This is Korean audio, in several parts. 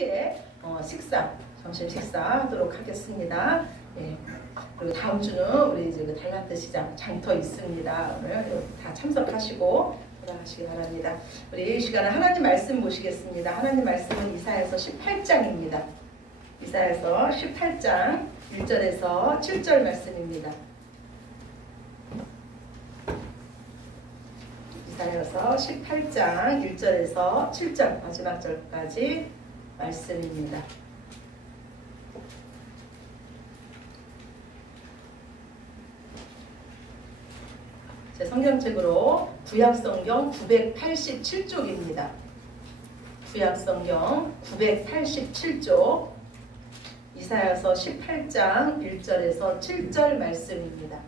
후에 점심 식사하도록 하겠습니다. 예. 그리고 다음 주는 우리 이제 그 달란트 시장 장터 있습니다. 오늘 다 참석하시고 돌아가시기 바랍니다. 우리 이 시간에 하나님 말씀 보시겠습니다. 하나님 말씀은 이사야서 18장입니다. 이사야서 18장 1절에서 7절 말씀입니다. 이사야서 18장 1절에서 7절 마지막 절까지 말씀입니다. 제 성경책으로 구약성경 987쪽입니다. 구약성경 987쪽 이사야서 18장 1절에서 7절 말씀입니다.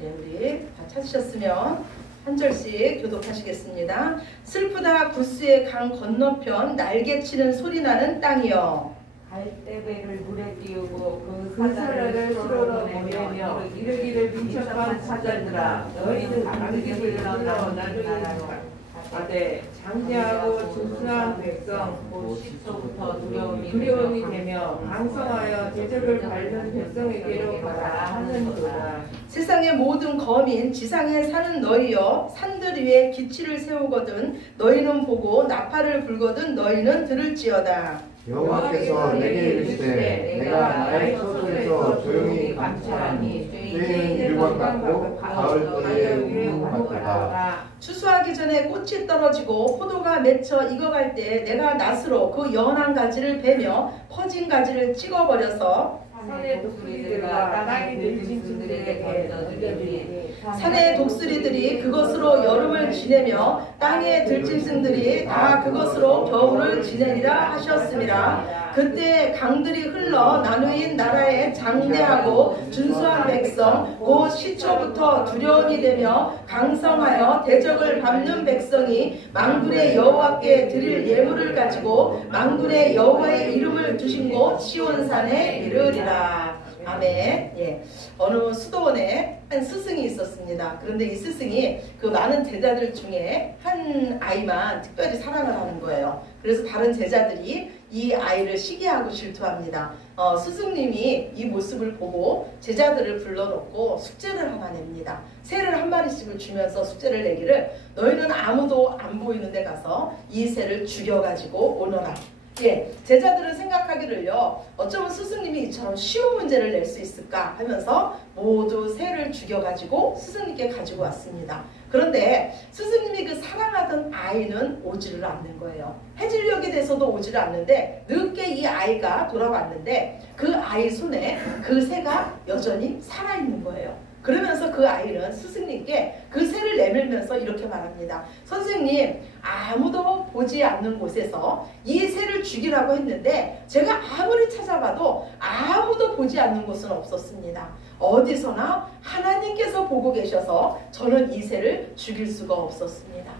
네, 우리 다 찾으셨으면 한 절씩 교독하시겠습니다. 슬프다 구스의 강 건너편 날개치는 소리나는 땅이여, 갈대배를 물에 띄우고 그 사자를 수로로 보내며 이르기를 민첩한 사자들아, 너희는 강기를 흘러 나는 나라로 가되 장대하고 준수한 백성 곧 시초부터 두려움이 되며 강성하여 제적을 밟는 백성에게로 가라 하느니라. 세상의 모든 거민 지상에 사는 너희여, 산들 위에 기치를 세우거든 너희는 보고 나팔을 불거든 너희는 들을지어다. 여호와께서 내게 이르시되 내가 나의 처소에서 조용히 관찰하니 때에 일관받고 가을 때에 우문받도다. 추수하기 전에 꽃이 떨어지고 포도가 맺혀 익어갈 때 내가 낫으로 그 연한 가지를 베며 퍼진 가지를 찍어버려서 산의 독수리들과 땅의 들짐승들에게 던져주리니 산의 독수리들이 그것으로 여름을 지내며 땅의 들짐승들이 다 그것으로 겨울을 지내리라 하셨습니다. 그때 강들이 흘러 나누인 나라의 장대하고 준수한 백성 곧 시초부터 두려움이 되며 강성하여 대적을 밟는 백성이 만군의 여호와께 드릴 예물을 가지고 만군의 여호와의 이름을 두신 곳 시온산에 이르리라. 아멘. 예. 어느 수도원에 한 스승이 있었습니다. 그런데 이 스승이 그 많은 제자들 중에 한 아이만 특별히 사랑을 하는 거예요. 그래서 다른 제자들이 이 아이를 시기하고 질투합니다. 스승님이 이 모습을 보고 제자들을 불러놓고 숙제를 하나 냅니다. 새를 한 마리씩을 주면서 숙제를 내기를, 너희는 아무도 안 보이는 데 가서 이 새를 죽여가지고 오너라. 예, 제자들은 생각하기를요, 어쩌면 스승님이 이처럼 쉬운 문제를 낼 수 있을까 하면서 모두 새를 죽여가지고 스승님께 가지고 왔습니다. 그런데 스승님이 그 사랑하던 아이는 오지를 않는 거예요. 해질녘이 돼서도 오지를 않는데 늦게 이 아이가 돌아왔는데 그 아이 손에 그 새가 여전히 살아있는 거예요. 그러면서 그 아이는 스승님께 그 새를 내밀면서 이렇게 말합니다. 선생님, 아무도 보지 않는 곳에서 이 새를 죽이라고 했는데 제가 아무리 찾아봐도 아무도 보지 않는 곳은 없었습니다. 어디서나 하나님께서 보고 계셔서 저는 이 새를 죽일 수가 없었습니다.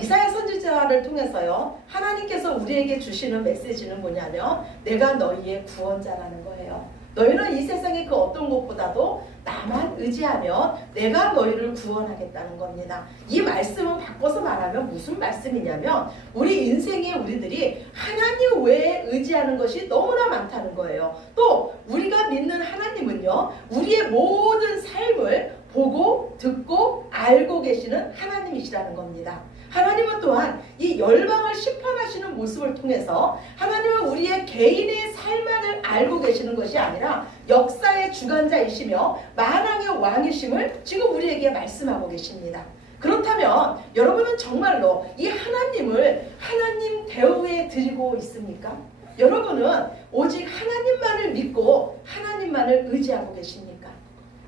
이사야 선지자를 통해서요, 하나님께서 우리에게 주시는 메시지는 뭐냐면 내가 너희의 구원자라는 거예요. 너희는 이 세상의 그 어떤 것보다도 나만 의지하면 내가 너희를 구원하겠다는 겁니다. 이 말씀은 바꿔서 말하면 무슨 말씀이냐면 우리 인생에 우리들이 하나님 외에 의지하는 것이 너무나 많다는 거예요. 또 우리가 믿는 하나님은요, 우리의 모든 삶을 보고 듣고 알고 계시는 하나님이시라는 겁니다. 하나님은 또한 이 열방을 심판하시는 모습을 통해서 하나님은 우리의 개인의 삶만을 알고 계시는 것이 아니라 역사의 주관자이시며 만왕의 왕이심을 지금 우리에게 말씀하고 계십니다. 그렇다면 여러분은 정말로 이 하나님을 하나님 대우에 드리고 있습니까? 여러분은 오직 하나님만을 믿고 하나님만을 의지하고 계십니까?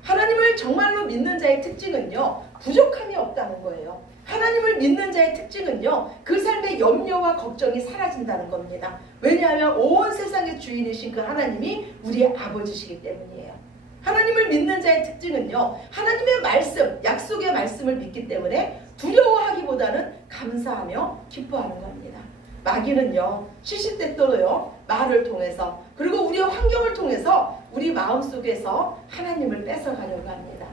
하나님을 정말로 믿는 자의 특징은요, 부족함이 없다는 거예요. 하나님을 믿는 자의 특징은요, 그 삶의 염려와 걱정이 사라진다는 겁니다. 왜냐하면 온 세상의 주인이신 그 하나님이 우리의 아버지시기 때문이에요. 하나님을 믿는 자의 특징은요, 하나님의 말씀, 약속의 말씀을 믿기 때문에 두려워하기보다는 감사하며 기뻐하는 겁니다. 마귀는요, 시시때때로요, 말을 통해서 그리고 우리의 환경을 통해서 우리 마음속에서 하나님을 뺏어가려고 합니다.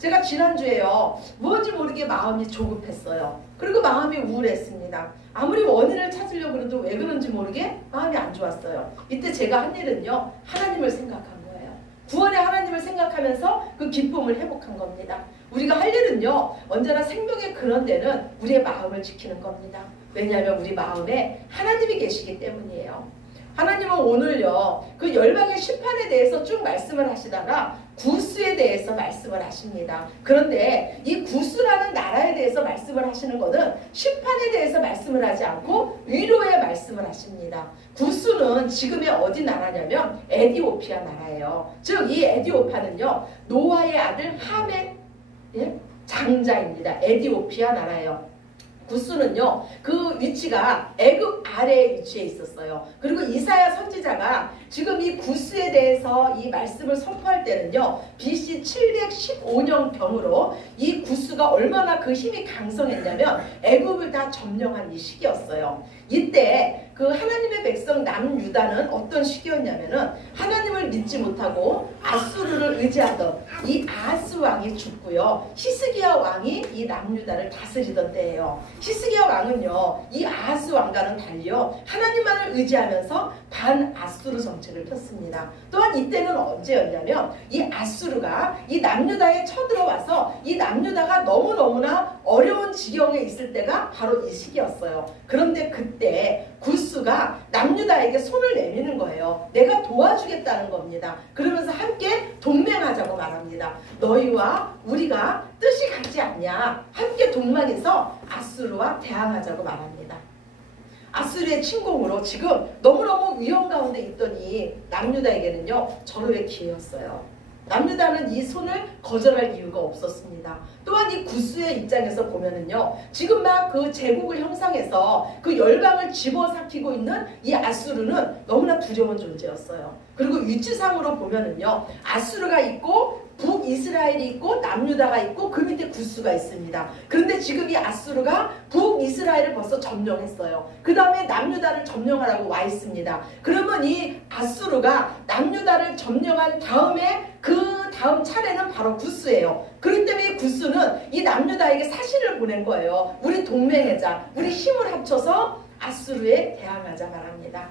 제가 지난주에요. 뭔지 모르게 마음이 조급했어요. 그리고 마음이 우울했습니다. 아무리 원인을 찾으려고 해도 왜 그런지 모르게 마음이 안 좋았어요. 이때 제가 한 일은요. 하나님을 생각한 거예요. 구원의 하나님을 생각하면서 그 기쁨을 회복한 겁니다. 우리가 할 일은요. 언제나 생명의 근원 되는 우리의 마음을 지키는 겁니다. 왜냐하면 우리 마음에 하나님이 계시기 때문이에요. 하나님은 오늘요. 그 열방의 심판에 대해서 쭉 말씀을 하시다가 구스에 대해서 말씀을 하십니다. 그런데 이 구스라는 나라에 대해서 말씀을 하시는 것은 심판에 대해서 말씀을 하지 않고 위로의 말씀을 하십니다. 구스는 지금의 어디 나라냐면 에디오피아 나라예요. 즉 이 에디오파는요. 노아의 아들 함의 장자입니다. 에디오피아 나라예요. 구스는요. 그 위치가 애굽 아래에 위치해 있었어요. 그리고 이사야 선지자가 지금 이 구스에 대해서 이 말씀을 선포할 때는요. BC 715년경으로 이 구스가 얼마나 그 힘이 강성했냐면 애굽을 다 점령한 이 시기였어요. 이때 그 하나님의 백성 남유다는 어떤 시기였냐면은 하나님을 믿지 못하고 아수르를 의지하던 이 아하스 왕이 죽고요. 히스기야 왕이 이 남유다를 다스리던 때예요. 히스기야 왕은요. 이 아하스 왕과는 달리요. 하나님만을 의지하면서 반아수르 정책을 폈습니다. 또한 이때는 언제였냐면 이 아수르가 이 남유다에 쳐들어와서 이 남유다가 너무너무나 어려운 지경에 있을 때가 바로 이 시기였어요. 그런데 그때 구스가 남유다에게 손을 내미는 거예요. 내가 도와주겠다는 겁니다. 그러면서 함께 동맹하자고 말합니다. 너희와 우리가 뜻이 같지 않냐. 함께 동맹해서 아수르와 대항하자고 말합니다. 아수르의 침공으로 지금 너무너무 위험 가운데 있던 이 남유다에게는요. 절호의 기회였어요. 남유다는 이 손을 거절할 이유가 없었습니다. 또한 이 구스의 입장에서 보면은요. 지금 막 그 제국을 형성해서 그 열방을 집어삼키고 있는 이 아수르는 너무나 두려운 존재였어요. 그리고 위치상으로 보면은요. 아수르가 있고 북이스라엘이 있고 남유다가 있고 그 밑에 구스가 있습니다. 그런데 지금 이 아수르가 북이스라엘을 벌써 점령했어요. 그 다음에 남유다를 점령하라고 와 있습니다. 그러면 이 아수르가 남유다를 점령한 다음에 그 다음 차례는 바로 구스예요. 그렇기 때문에 구스는 이 남유다에게 사신을 보낸 거예요. 우리 동맹하자. 우리 힘을 합쳐서 아수르에 대항하자 말합니다.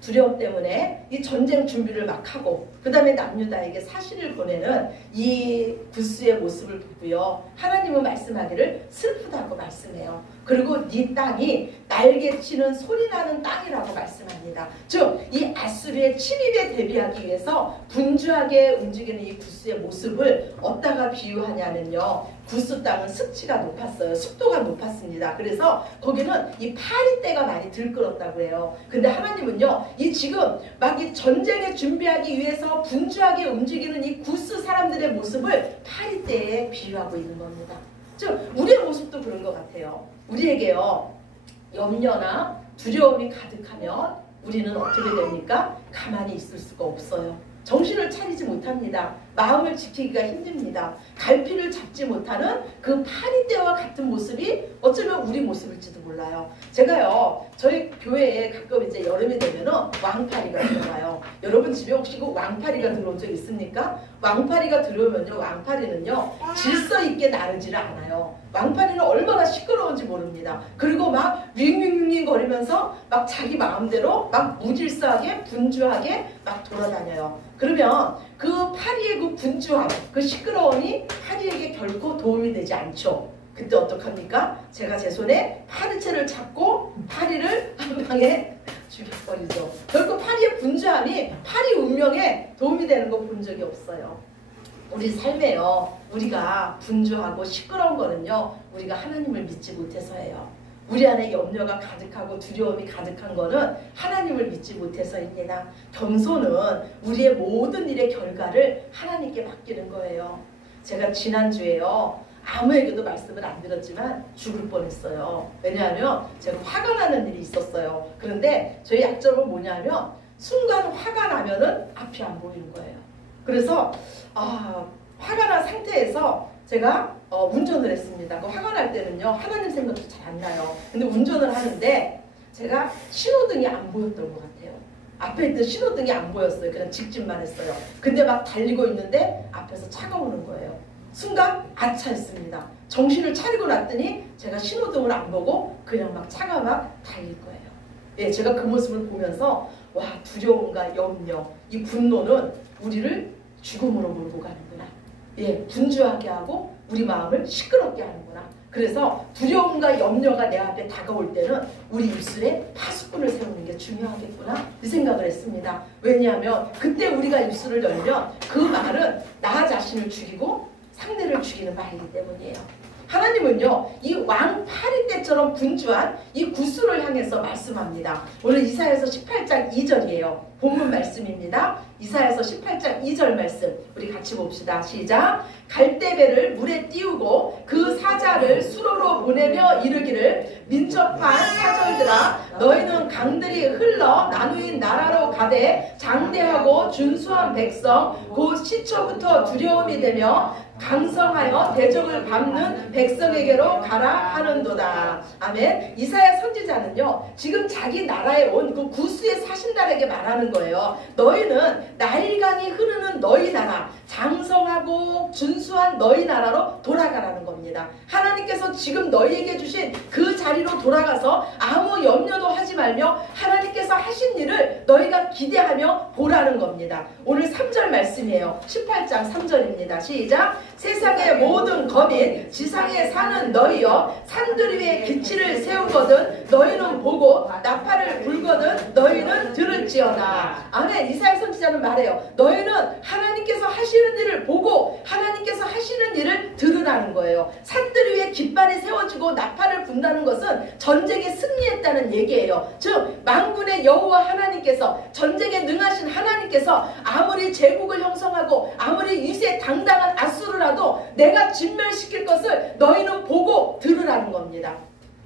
두려움 때문에 이 전쟁 준비를 막 하고 그 다음에 남유다에게 사신을 보내는 이 구스의 모습을 보고요. 하나님은 말씀하기를 슬프다고 말씀해요. 그리고 네 땅이 날개치는 소리나는 땅이라고 말씀합니다. 즉 이 아수르의 침입에 대비하기 위해서 분주하게 움직이는 이 구스의 모습을 어디다가 비유하냐면요. 구스 땅은 습지가 높았어요. 습도가 높았습니다. 그래서 거기는 이 파리떼가 많이 들끓었다고 해요. 근데 하나님은요. 이 지금 막 이 전쟁에 준비하기 위해서 분주하게 움직이는 이 구스 사람들의 모습을 파리떼에 비유하고 있는 겁니다. 즉 우리의 모습도 그런 것 같아요. 우리에게요. 염려나 두려움이 가득하면 우리는 어떻게 됩니까? 가만히 있을 수가 없어요. 정신을 차리지 못합니다. 마음을 지키기가 힘듭니다. 갈피를 잡지 못하는 그 파리떼와 같은 모습이 어쩌면 우리 모습일지도 몰라요. 제가요, 저희 교회에 가끔 이제 여름이 되면은 왕파리가 들어와요. 여러분 집에 혹시 그 왕파리가 들어온 적 있습니까? 왕파리가 들어오면요, 왕파리는요, 질서 있게 나르지를 않아요. 왕파리는 얼마나 시끄러운지 모릅니다. 그리고 막 윙윙윙 거리면서 막 자기 마음대로 막 무질서하게 분주하게 막 돌아다녀요. 그러면 그 파리의 그 분주함, 그 시끄러움이 파리에게 결코 도움이 되지 않죠. 그때 어떡합니까? 제가 제 손에 파리채를 잡고 파리를 한 방에 죽여버리죠. 결코 파리의 분주함이 파리 운명에 도움이 되는 거 본 적이 없어요. 우리 삶에요. 우리가 분주하고 시끄러운 거는요. 우리가 하나님을 믿지 못해서예요. 우리 안에 염려가 가득하고 두려움이 가득한 거는 하나님을 믿지 못해서입니다. 겸손은 우리의 모든 일의 결과를 하나님께 맡기는 거예요. 제가 지난주에요. 아무에게도 말씀을 안 드렸지만 죽을 뻔했어요. 왜냐하면 제가 화가 나는 일이 있었어요. 그런데 저희 약점은 뭐냐면 순간 화가 나면은 앞이 안 보이는 거예요. 그래서 화가 난 상태에서 제가 운전을 했습니다. 그 화가 날 때는요. 하나님 생각도 잘 안 나요. 근데 운전을 하는데 제가 신호등이 안 보였던 것 같아요. 앞에 있던 신호등이 안 보였어요. 그냥 직진만 했어요. 근데 막 달리고 있는데 앞에서 차가 오는 거예요. 순간 아차했습니다. 정신을 차리고 났더니 제가 신호등을 안 보고 그냥 막 차가 막 달릴 거예요. 예, 제가 그 모습을 보면서 와, 두려움과 염려, 이 분노는 우리를 죽음으로 몰고 가는구나. 예, 분주하게 하고 우리 마음을 시끄럽게 하는구나. 그래서 두려움과 염려가 내 앞에 다가올 때는 우리 입술에 파수꾼을 세우는 게 중요하겠구나 이 생각을 했습니다. 왜냐하면 그때 우리가 입술을 열면 그 말은 나 자신을 죽이고 상대를 죽이는 말이기 때문이에요. 하나님은요, 이 왕 파리 때처럼 분주한 이 구스를 향해서 말씀합니다. 오늘 이사야서 18장 2절이에요. 본문 말씀입니다. 이사야서 18장 2절 말씀 우리 같이 봅시다. 시작. 갈대배를 물에 띄우고 그 사자를 수로로 보내며 이르기를 민첩한 사절들아 너희는 강들이 흘러 나누인 나라로 가되 장대하고 준수한 백성 곧 시초부터 두려움이 되며 강성하여 대적을 밟는 백성에게로 가라 하는도다. 아멘. 이사야 선지자는요, 지금 자기 나라에 온 그 구스의 사신단에게 말하는 거예요. 너희는 나일강이 흐르는 너희 나라, 장성하고 준수한 너희 나라로 돌아가라는 겁니다. 하나님께서 지금 너희에게 주신 그 자리로 돌아가서 아무 염려도 하지 말며 하나님께서 하신 일을 너희가 기대하며 보라는 겁니다. 오늘 3절 말씀이에요. 18장 3절입니다. 시작. 세상의 모든 거민 지상에 사는 너희여 산들 위에 기치를 세우거든 너희는 보고 나팔을 불거든 너희는 들을지어다. 아멘. 이사야 선지자는 말해요. 너희는 하나님께서 하시는 일을 보고 하나님께서 하시는 일을 들으라는 거예요. 산들 위에 깃발이 세워지고 나팔을 분다는 것은 전쟁에 승리했다는 얘기예요. 즉 만군의 여호와 하나님께서 전쟁에 능하신 하나님께서 아무리 제국을 형성하고 아무리 위세 당당한 아수르라도 내가 진멸시킬 것을 너희는 보고 들으라는 겁니다.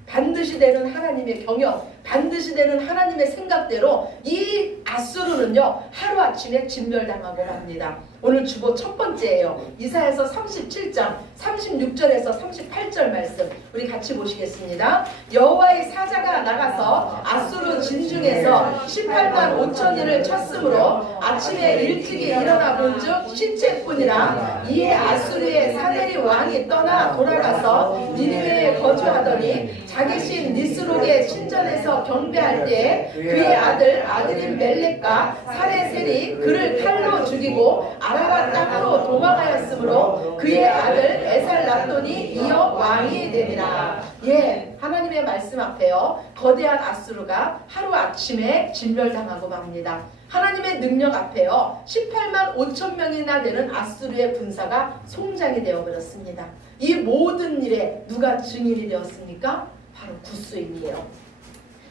반드시 되는 하나님의 경영, 반드시 되는 하나님의 생각대로 이 아수르는요 하루아침에 진멸당하고 맙니다. 오늘 주보 첫 번째예요. 이사야서 37장 36절에서 38절 말씀 우리 같이 보시겠습니다. 여호와의 사자가 나가서 아수르 진중에서 18만 5천인을 쳤으므로 아침에 일찍이 일어나 본즉 시체뿐이라. 이에 아수르의 사네리 왕이 떠나 돌아가서 니느웨에 거주하더니 자기 신 니스록의 신전에서 경배할 때 그의 아들인 멜렉과 사레셀이 그를 칼로 죽이고 아라바 땅으로 도망하였으므로 그의 아들 에살랍돈이 이어 왕이 되니라. 예, 하나님의 말씀 앞에요 거대한 아수르가 하루아침에 진멸당하고 맙니다. 하나님의 능력 앞에요 18만 5천 명이나 되는 아수르의 군사가 송장이 되어버렸습니다. 이 모든 일에 누가 증인이 되었습니까? 바로 구스인이에요.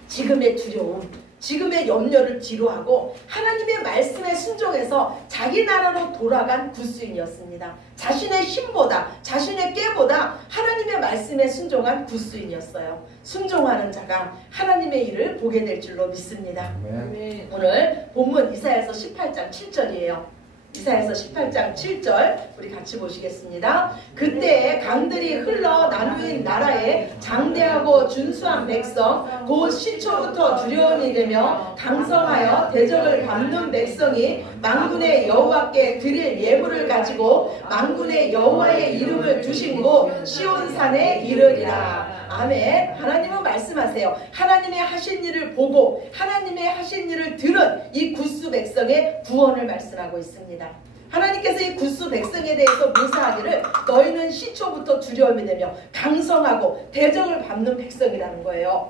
지금의 두려움, 지금의 염려를 뒤로하고 하나님의 말씀에 순종해서 자기 나라로 돌아간 구스인이었습니다. 자신의 힘보다 자신의 꾀보다 하나님의 말씀에 순종한 구스인이었어요. 순종하는 자가 하나님의 일을 보게 될 줄로 믿습니다. 아멘. 오늘 본문 이사야서 18장 7절이에요. 이사야서 18장 7절 우리 같이 보시겠습니다. 그때 강들이 흘러 나누인 나라에 장대하고 준수한 백성 곧 시초부터 두려움이 되며 강성하여 대적을 밟는 백성이 만군의 여호와께 드릴 예물을 가지고 만군의 여호와의 이름을 두신 곳 시온산에 이르리라. 아멘. 하나님은 말씀하세요. 하나님의 하신 일을 보고 하나님의 하신 일을 들은 이 구스 백성의 구원을 말씀하고 있습니다. 하나님께서 이 구스 백성에 대해서 묘사하기를 너희는 시초부터 두려움이 되며 강성하고 대적을 밟는 백성이라는 거예요.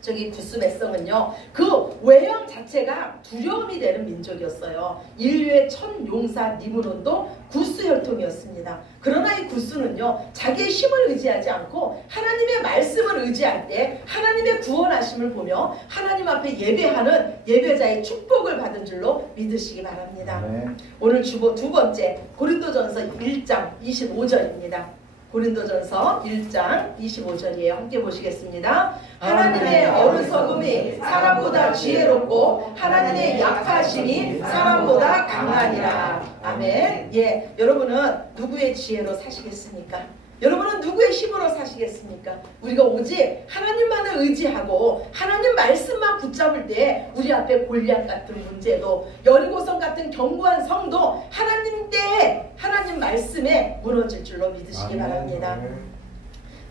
저기 구스 백성은요 그 외형 자체가 두려움이 되는 민족이었어요. 인류의 첫 용사 니므론도 구스 혈통이었습니다. 그러나 이 구스는요 자기의 힘을 의지하지 않고 하나님의 말씀을 의지할 때 하나님의 구원하심을 보며 하나님 앞에 예배하는 예배자의 축복을 받은 줄로 믿으시기 바랍니다. 네. 오늘 주보 두 번째 고린도전서 1장 25절입니다. 고린도전서 1장 25절이에요. 함께 보시겠습니다. 하나님의 어리석음이 사람보다 지혜롭고 하나님의 약하심이 사람보다 강하니라. 아멘. 예, 여러분은 누구의 지혜로 사시겠습니까? 여러분은 누구의 힘으로 사시겠습니까? 우리가 오직 하나님만을 의지하고 하나님 말씀만 붙잡을 때 우리 앞에 골리앗 같은 문제도 여리고성 같은 견고한 성도 하나님 때에 하나님 말씀에 무너질 줄로 믿으시기 바랍니다.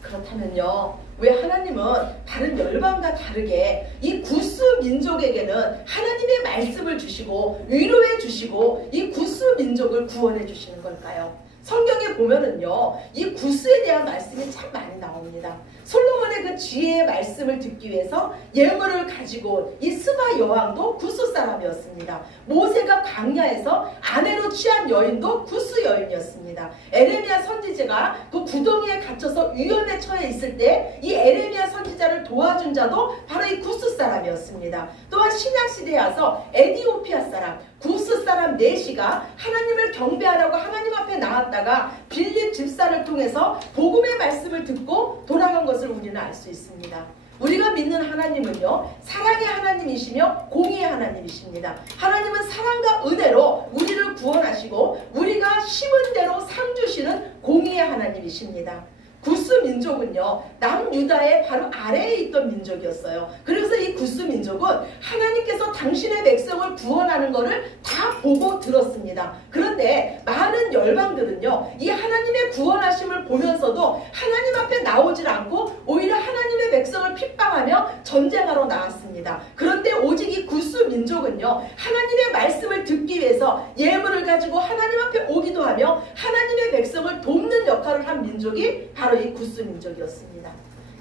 그렇다면요, 왜 하나님은 다른 열방과 다르게 이 구스 민족에게는 하나님의 말씀을 주시고 위로해 주시고 이 구스 민족을 구원해 주시는 걸까요? 성경에 보면은요, 이 구스에 대한 말씀이 참 많이 나옵니다. 솔로몬의 그 지혜의 말씀을 듣기 위해서 예물을 가지고 이 스바 여왕도 구스 사람이었습니다. 모세가 광야에서 아내로 취한 여인도 구스 여인이었습니다. 에레미야 선지자가 그 구덩이에 갇혀서 위험에 처해 있을 때 이 에레미야 선지자를 도와준 자도 바로 이 구스 사람이었습니다. 또한 신약시대에 와서 에디오피아 사람, 구스 사람 네시가 하나님을 경배하라고 하나님 앞에 나왔다가 빌립 집사를 통해서 복음의 말씀을 듣고 돌아간 것을 우리는 알 수 있습니다. 우리가 믿는 하나님은요, 사랑의 하나님이시며 공의의 하나님이십니다. 하나님은 사랑과 은혜로 우리를 구원하시고 우리가 심은 대로 상 주시는 공의의 하나님이십니다. 구스 민족은요, 남유다의 바로 아래에 있던 민족이었어요. 그래서 이 구스 민족은 하나님께서 당신의 백성을 구원하는 것을 다 보고 들었습니다. 그런데 많은 열방들은요, 이 하나님의 구원하심을 보면서도 하나님 앞에 나오질 않고 오히려 하나님의 백성을 핍박하며 전쟁하러 나왔습니다. 그런데 오직 이 구스 민족은요, 하나님의 말씀을 듣기 위해서 예물을 가지고 하나님 앞에 오기도 하며 하나님의 백성을 돕는 역할을 한 민족이 바로 이 구스 민족이었습니다.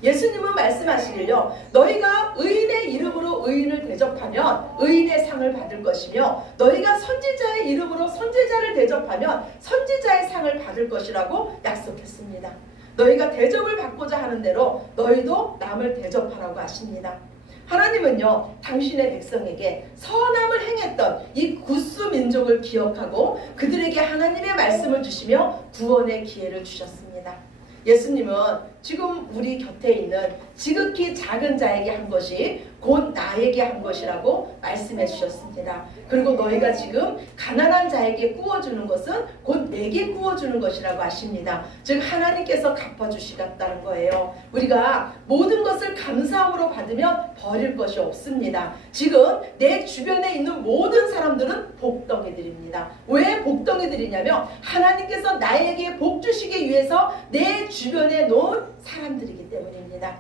예수님은 말씀하시길요, 너희가 의인의 이름으로 의인을 대접하면 의인의 상을 받을 것이며 너희가 선지자의 이름으로 선지자를 대접하면 선지자의 상을 받을 것이라고 약속했습니다. 너희가 대접을 받고자 하는 대로 너희도 남을 대접하라고 하십니다. 하나님은요, 당신의 백성에게 선함을 행했던 이 구스 민족을 기억하고 그들에게 하나님의 말씀을 주시며 구원의 기회를 주셨습니다. 예수님은 지금 우리 곁에 있는 지극히 작은 자에게 한 것이 곧 나에게 한 것이라고 말씀해 주셨습니다. 그리고 너희가 지금 가난한 자에게 구워주는 것은 곧 내게 구워주는 것이라고 하십니다. 즉 하나님께서 갚아주시겠다는 거예요. 우리가 모든 것을 감사함으로 받으면 버릴 것이 없습니다. 지금 내 주변에 있는 모든 사람들은 복덩이들입니다. 왜 복덩이들이냐면 하나님께서 나에게 복 주시기 위해서 내 주변에 놓은 사람들이기 때문입니다.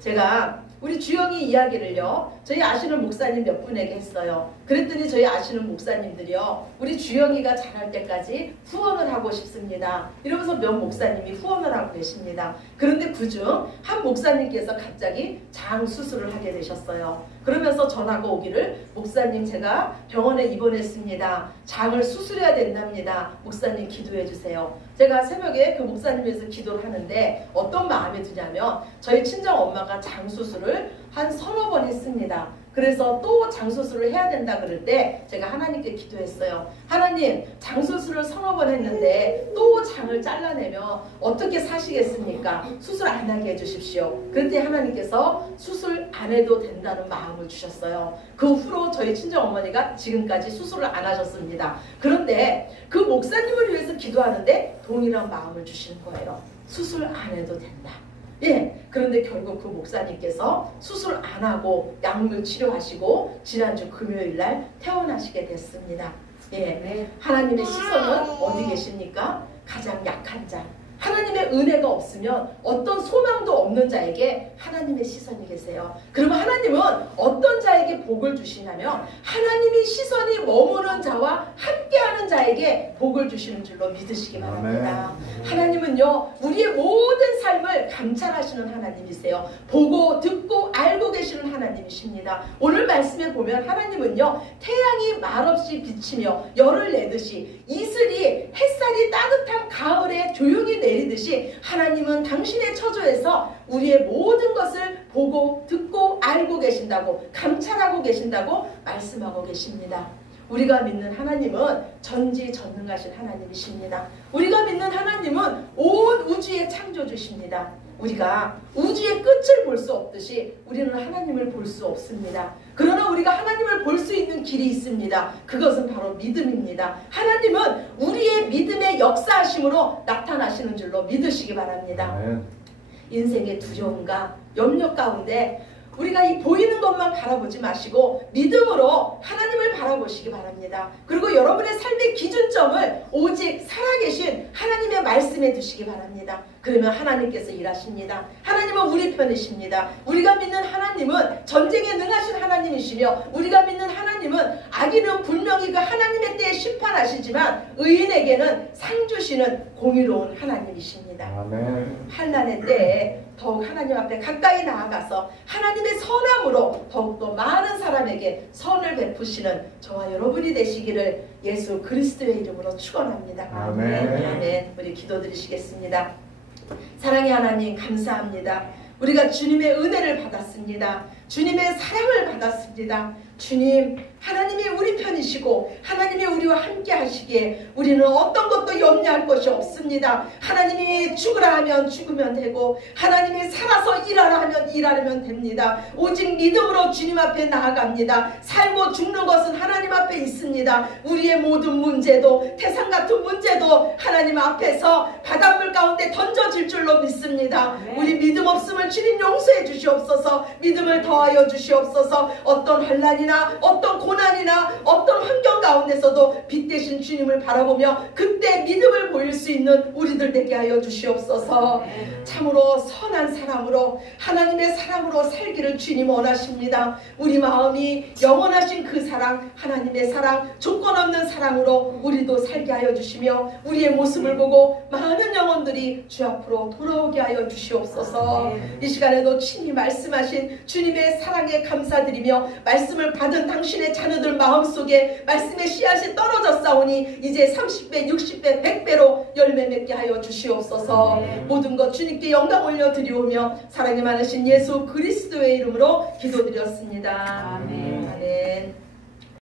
제가 우리 주영이 이야기를요, 저희 아시는 목사님 몇 분에게 했어요. 그랬더니 저희 아시는 목사님들이요, 우리 주영이가 자랄 때까지 후원을 하고 싶습니다 이러면서 몇 목사님이 후원을 하고 계십니다. 그런데 그중 한 목사님께서 갑자기 장 수술을 하게 되셨어요. 그러면서 전화가 오기를, 목사님 제가 병원에 입원했습니다. 장을 수술해야 된답니다. 목사님 기도해 주세요. 제가 새벽에 그 목사님 위해서 기도를 하는데 어떤 마음이 드냐면, 저희 친정엄마가 장 수술을 한 서너 번 했습니다. 그래서 또 장수술을 해야 된다 그럴 때 제가 하나님께 기도했어요. 하나님, 장수술을 서너 번 했는데 또 장을 잘라내면 어떻게 사시겠습니까? 수술 안 하게 해주십시오. 그때 하나님께서 수술 안 해도 된다는 마음을 주셨어요. 그 후로 저희 친정어머니가 지금까지 수술을 안 하셨습니다. 그런데 그 목사님을 위해서 기도하는데 동일한 마음을 주시는 거예요. 수술 안 해도 된다. 예, 그런데 결국 그 목사님께서 수술 안 하고 약물 치료하시고 지난주 금요일날 퇴원하시게 됐습니다. 예, 하나님의 시선은 어디 계십니까? 가장 약한 자. 하나님의 은혜가 없으면 어떤 소망도 없는 자에게 하나님의 시선이 계세요. 그러면 하나님은 어떤 자에게 복을 주시냐면 하나님의 시선이 머무는 자와 함께하는 자에게 복을 주시는 줄로 믿으시기 바랍니다. 하나님은요, 우리의 모든 삶을 감찰하시는 하나님이세요. 보고 듣고 알고 계시는 하나님이십니다. 오늘 말씀에 보면 하나님은요, 태양이 말없이 비치며 열을 내듯이 이슬이 햇살이 따뜻한 가을에 조용히 내리듯이 하나님은 당신의 처소에서 우리의 모든 것을 보고 듣고 알고 계신다고, 감찰하고 계신다고 말씀하고 계십니다. 우리가 믿는 하나님은 전지전능하신 하나님이십니다. 우리가 믿는 하나님은 온 우주의 창조주십니다. 우리가 우주의 끝을 볼 수 없듯이 우리는 하나님을 볼 수 없습니다. 그러나 우리가 하나님을 볼 수 있는 길이 있습니다. 그것은 바로 믿음입니다. 하나님은 우리의 믿음의 역사하심으로 나타나시는 줄로 믿으시기 바랍니다. 인생의 두려움과 염려 가운데 우리가 이 보이는 것만 바라보지 마시고 믿음으로 하나님을 바라보시기 바랍니다. 그리고 여러분의 삶의 기준점을 오직 살아계신 하나님의 말씀에 두시기 바랍니다. 그러면 하나님께서 일하십니다. 하나님은 우리 편이십니다. 우리가 믿는 하나님은 전쟁에 능하신 하나님이시며 우리가 믿는 하나님은 악인은 분명히 그 하나님의 때에 심판하시지만 의인에게는 상 주시는 공의로운 하나님이십니다. 아멘. 환난의 때에 더욱 하나님 앞에 가까이 나아가서 하나님의 선함으로 더욱더 많은 사람에게 선을 베푸시는 저와 여러분이 되시기를 예수 그리스도의 이름으로 축원합니다. 아멘. 아멘. 우리 기도드리시겠습니다. 사랑의 하나님 감사합니다. 우리가 주님의 은혜를 받았습니다. 주님의 사랑을 받았습니다. 주님, 하나님이 우리 편이시고 하나님이 우리와 함께 하시기에 우리는 어떤 것도 염려할 것이 없습니다. 하나님이 죽으라 하면 죽으면 되고 하나님이 살아서 일하라 하면 일하면 됩니다. 오직 믿음으로 주님 앞에 나아갑니다. 살고 죽는 것은 하나님 앞에 있습니다. 우리의 모든 문제도 태산 같은 문제도 하나님 앞에서 바닷물 가운데 던져질 줄로 믿습니다. 우리 믿음 없음을 주님 용서해 주시옵소서. 믿음을 더하여 주시옵소서. 어떤 환난이나 어떤 고난이나 어떤 환경 가운데서도 빛 대신 주님을 바라보며 그때 믿음을 보일 수 있는 우리들 되게 하여 주시옵소서. 참으로 선한 사람으로 하나님의 사랑으로 살기를 주님 원하십니다. 우리 마음이 영원하신 그 사랑, 하나님의 사랑, 조건 없는 사랑으로 우리도 살게 하여 주시며 우리의 모습을 보고 많은 영혼들이 주 앞으로 돌아오게 하여 주시옵소서. 이 시간에도 친히 말씀하신 주님의 사랑에 감사드리며 말씀을 받은 당신의 자녀들 마음속에 말씀의 씨앗이 떨어졌사오니 이제 30배, 60배, 100배로 열매 맺게 하여 주시옵소서. 모든 것 주님께 영광 올려드리오며 사랑이 많으신 예수 그리스도의 이름으로 기도드렸습니다. 아멘. 아멘.